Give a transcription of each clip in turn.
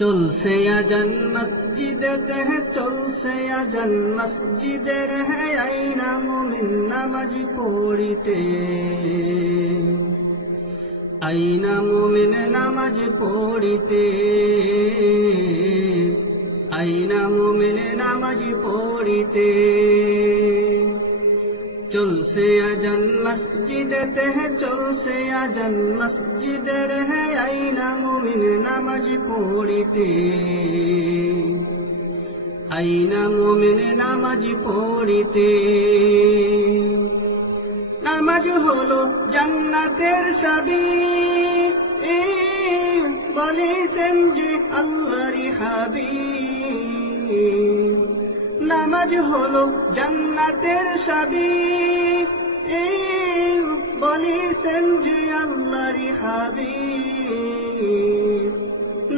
চলছে আজান মসজিদেতে হ্যাঁ চলছে আজান মসজিদের হ্যাঁ আইনা মুমিন নামাজ পড়িতে আইনা মুমিন নামাজ পড়িতে আইনা মুমিন নামাজ পড়িতে চলছে আজান মসজিদেতে হ্যাঁ চলছে আজান মসজিদের হ্যাঁ আইনা মুমিন নামাজ পড়িতে আইনা মুমিন নামাজ পড়িতে নামাজ হলো জান্নাতের চাবি বলেছেন যে আল্লাহর হাবিব নামাজ হলো জান্নাতের চাবি বলেছেন যে আল্লাহর হাবিব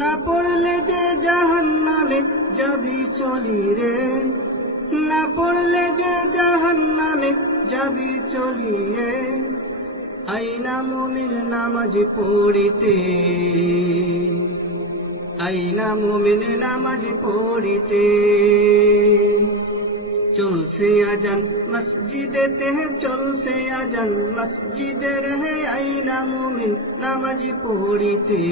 না পড়লে যে জাহান্নামে যাবি চলি রে না পড়লে যে জাহান্নামে যাবি চলি রে আইনা মুমিন নামাজ পড়িতে আইনা মুমিন নামাজ পড়িতে চলছে আজান মসজিদেতে চলছে আজান মসজিদের হে আইনা মুমিন নামাজ পড়িতে।